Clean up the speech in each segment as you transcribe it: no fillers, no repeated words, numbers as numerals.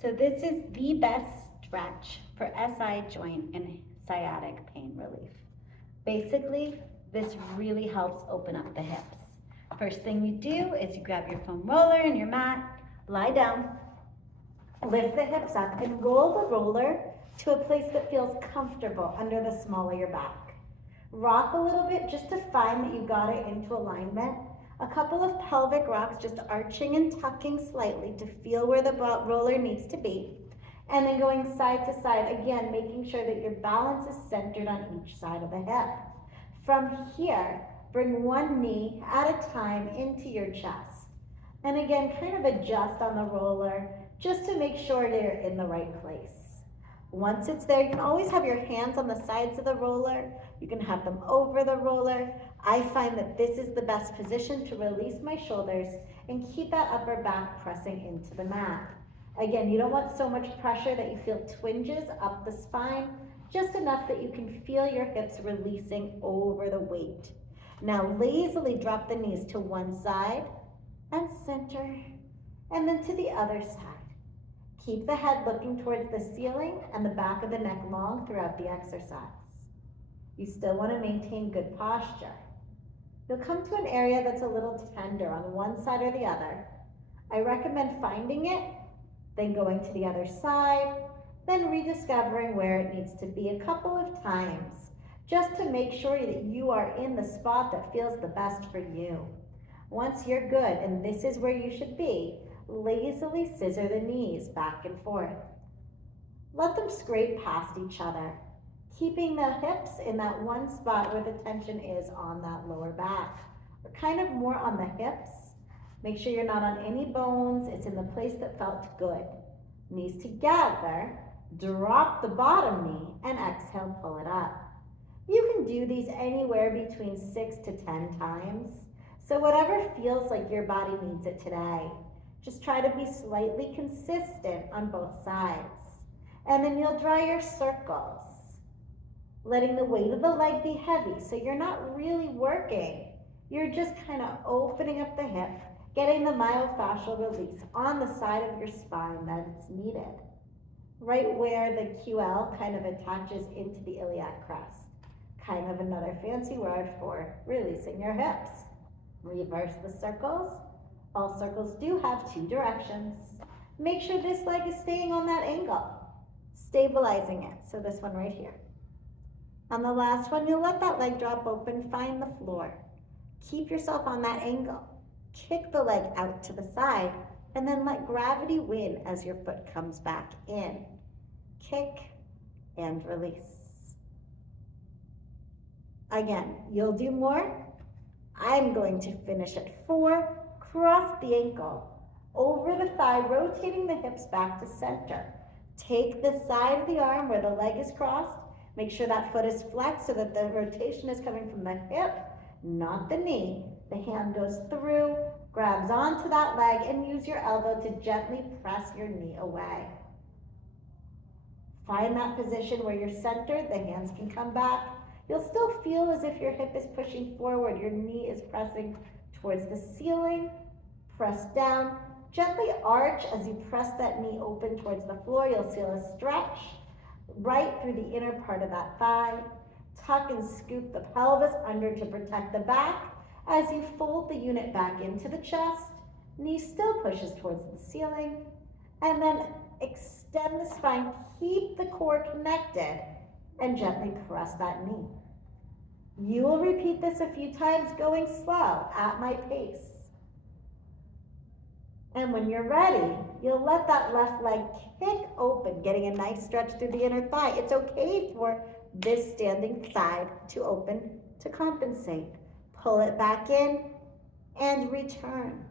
So this is the best stretch for SI joint and sciatic pain relief. Basically, this really helps open up the hips. First thing you do is you grab your foam roller and your mat, lie down, lift the hips up and roll the roller to a place that feels comfortable under the small of your back. Rock a little bit just to find that you got it into alignment. A couple of pelvic rocks, just arching and tucking slightly to feel where the roller needs to be. And then going side to side, again, making sure that your balance is centered on each side of the hip. From here, bring one knee at a time into your chest. And again, kind of adjust on the roller just to make sure that you're in the right place. Once it's there, you can always have your hands on the sides of the roller. You can have them over the roller. I find that this is the best position to release my shoulders and keep that upper back pressing into the mat. Again, you don't want so much pressure that you feel twinges up the spine, just enough that you can feel your hips releasing over the weight. Now lazily drop the knees to one side and center, and then to the other side. Keep the head looking towards the ceiling and the back of the neck long throughout the exercise. You still want to maintain good posture. You'll come to an area that's a little tender on one side or the other. I recommend finding it, then going to the other side, then rediscovering where it needs to be a couple of times, just to make sure that you are in the spot that feels the best for you. Once you're good and this is where you should be, lazily scissor the knees back and forth. Let them scrape past each other, keeping the hips in that one spot where the tension is on that lower back. Or kind of more on the hips. Make sure you're not on any bones. It's in the place that felt good. Knees together, drop the bottom knee, and exhale, pull it up. You can do these anywhere between 6 to 10 times. So whatever feels like your body needs it today. Just try to be slightly consistent on both sides. And then you'll draw your circles, letting the weight of the leg be heavy so you're not really working. You're just kind of opening up the hip, getting the myofascial release on the side of your spine that it's needed. Right where the QL kind of attaches into the iliac crest. Kind of another fancy word for releasing your hips. Reverse the circles. All circles do have two directions. Make sure this leg is staying on that angle, stabilizing it. So this one right here. On the last one, you'll let that leg drop open, find the floor. Keep yourself on that angle. Kick the leg out to the side, and then let gravity win as your foot comes back in. Kick and release. Again, you'll do more. I'm going to finish at 4. Cross the ankle, over the thigh, rotating the hips back to center. Take the side of the arm where the leg is crossed. Make sure that foot is flexed so that the rotation is coming from the hip, not the knee. The hand goes through, grabs onto that leg, and use your elbow to gently press your knee away. Find that position where you're centered, the hands can come back. You'll still feel as if your hip is pushing forward, your knee is pressing towards the ceiling. Press down, gently arch as you press that knee open towards the floor. You'll feel a stretch right through the inner part of that thigh. Tuck and scoop the pelvis under to protect the back. As you fold the unit back into the chest, knee still pushes towards the ceiling, and then extend the spine, keep the core connected, and gently press that knee. You will repeat this a few times, going slow at my pace. And when you're ready, you'll let that left leg kick open, getting a nice stretch through the inner thigh. It's okay for this standing side to open to compensate. Pull it back in and return.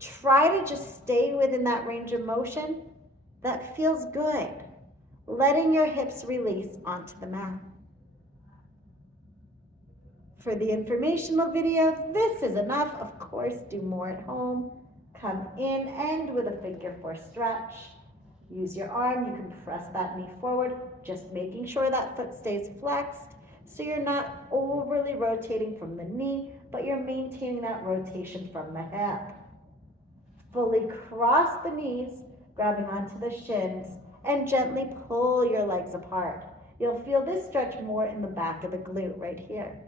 Try to just stay within that range of motion that feels good, letting your hips release onto the mat. For the informational video, this is enough. Of course, do more at home. Come in, end with a figure 4 stretch. Use your arm, you can press that knee forward, just making sure that foot stays flexed so you're not overly rotating from the knee, but you're maintaining that rotation from the hip. Fully cross the knees, grabbing onto the shins, and gently pull your legs apart. You'll feel this stretch more in the back of the glute right here.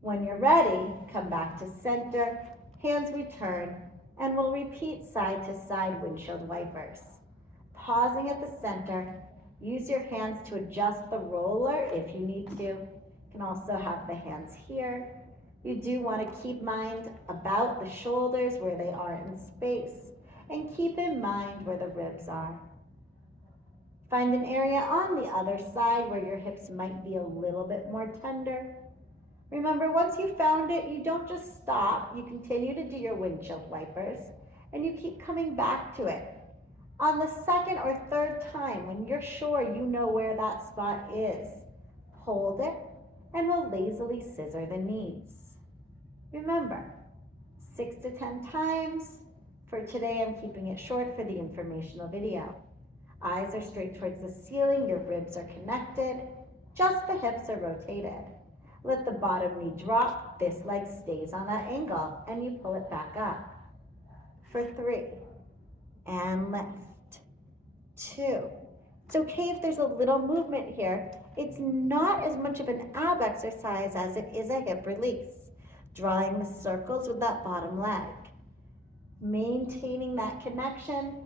When you're ready, come back to center, hands return, and we'll repeat side to side windshield wipers. Pausing at the center, use your hands to adjust the roller if you need to. You can also have the hands here. You do want to keep mind about the shoulders where they are in space, and keep in mind where the ribs are. Find an area on the other side where your hips might be a little bit more tender. Remember, once you found it, you don't just stop. You continue to do your windshield wipers, and you keep coming back to it. On the second or third time, when you're sure you know where that spot is, hold it, and we'll lazily scissor the knees. Remember, 6 to 10 times. For today, I'm keeping it short for the informational video. Eyes are straight towards the ceiling, your ribs are connected, just the hips are rotated. Let the bottom knee drop, this leg stays on that angle, and you pull it back up. For 3, and lift. 2. It's okay if there's a little movement here. It's not as much of an ab exercise as it is a hip release. Drawing the circles with that bottom leg. Maintaining that connection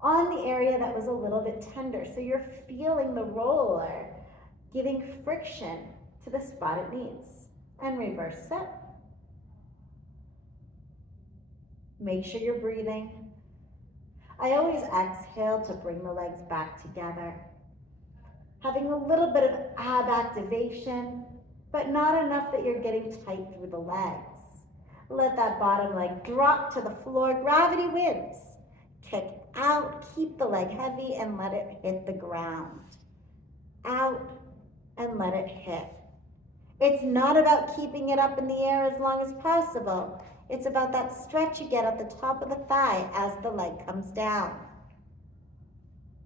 on the area that was a little bit tender. So you're feeling the roller, giving friction to the spot it needs. And reverse it. Make sure you're breathing. I always exhale to bring the legs back together. Having a little bit of ab activation, but not enough that you're getting tight through the legs. Let that bottom leg drop to the floor. Gravity wins. Kick out, keep the leg heavy, and let it hit the ground. Out, and let it hit. It's not about keeping it up in the air as long as possible. It's about that stretch you get at the top of the thigh as the leg comes down.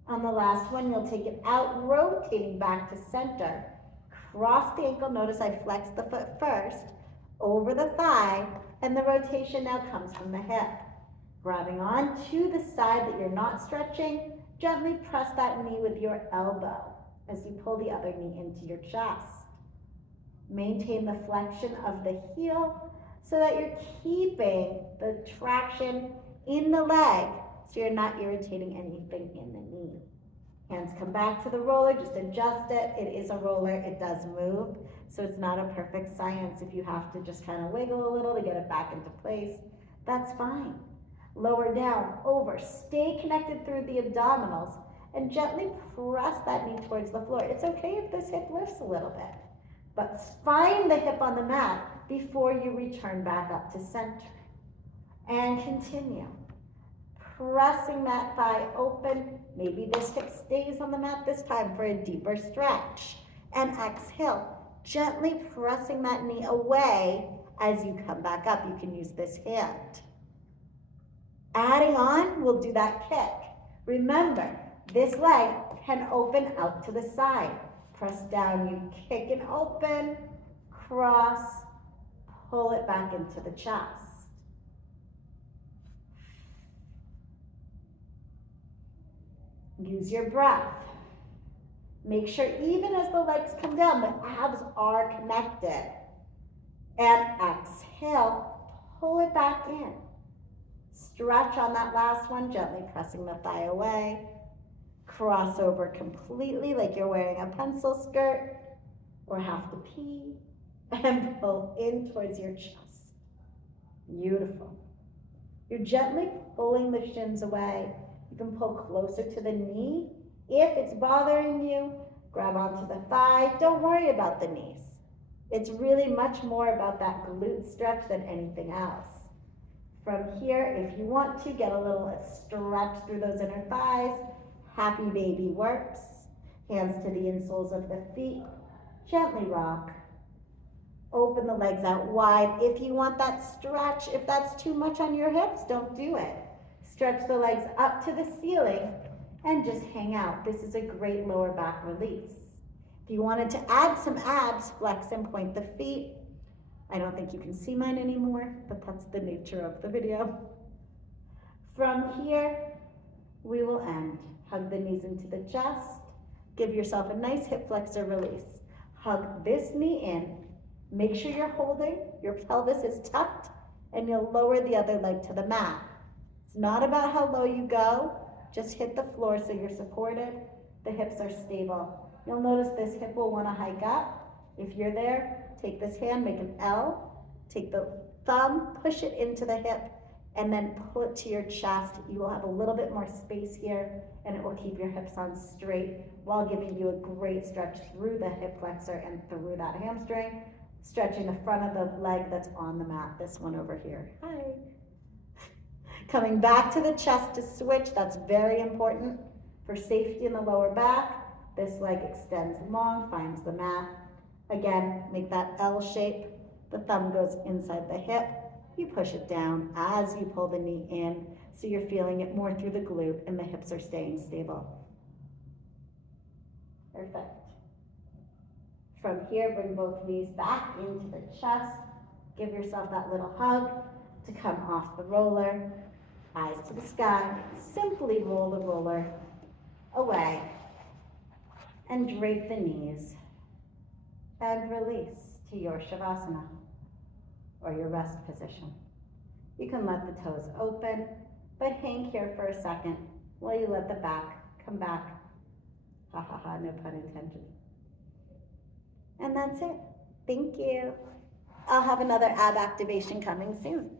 On the last one, you'll take it out, rotating back to center. Cross the ankle. Notice I flex the foot first, over the thigh, and the rotation now comes from the hip. Grabbing on to the side that you're not stretching, gently press that knee with your elbow as you pull the other knee into your chest. Maintain the flexion of the heel so that you're keeping the traction in the leg so you're not irritating anything in the knee. Hands come back to the roller, just adjust it. It is a roller, it does move, so it's not a perfect science. If you have to just kind of wiggle a little to get it back into place, that's fine. Lower down, over, stay connected through the abdominals, and gently press that knee towards the floor. It's okay if this hip lifts a little bit, but find the hip on the mat before you return back up to center. And continue. Pressing that thigh open. Maybe this hip stays on the mat this time for a deeper stretch. And exhale, gently pressing that knee away as you come back up. You can use this hand. Adding on, we'll do that kick. Remember, this leg can open out to the side. Press down, you kick and open, cross, pull it back into the chest. Use your breath. Make sure even as the legs come down, the abs are connected. And exhale, pull it back in. Stretch on that last one, gently pressing the thigh away. Cross over completely like you're wearing a pencil skirt or have to pee. And pull in towards your chest. Beautiful. You're gently pulling the shins away. You can pull closer to the knee. If it's bothering you, grab onto the thigh. Don't worry about the knees. It's really much more about that glute stretch than anything else. From here, if you want to, get a little stretch through those inner thighs. Happy baby works. Hands to the insoles of the feet. Gently rock. Open the legs out wide. If you want that stretch, if that's too much on your hips, don't do it. Stretch the legs up to the ceiling and just hang out. This is a great lower back release. If you wanted to add some abs, flex and point the feet. I don't think you can see mine anymore, but that's the nature of the video. From here, we will end. Hug the knees into the chest. Give yourself a nice hip flexor release. Hug this knee in. Make sure you're holding, your pelvis is tucked, and you'll lower the other leg to the mat. It's not about how low you go, just hit the floor so you're supported, the hips are stable. You'll notice this hip will want to hike up. If you're there, take this hand, make an L, take the thumb, push it into the hip, and then pull it to your chest. You will have a little bit more space here, and it will keep your hips on straight while giving you a great stretch through the hip flexor and through that hamstring, stretching the front of the leg that's on the mat, this one over here. Hi. Coming back to the chest to switch, that's very important for safety in the lower back. This leg extends long, finds the mat. Again, make that L shape. The thumb goes inside the hip. You push it down as you pull the knee in, so you're feeling it more through the glute and the hips are staying stable. Perfect. From here, bring both knees back into the chest. Give yourself that little hug to come off the roller. Eyes to the sky. Simply roll the roller away and drape the knees and release to your Shavasana or your rest position. You can let the toes open, but hang here for a second while you let the back come back. Ha ha ha, no pun intended. And that's it. Thank you. I'll have another ab activation coming soon.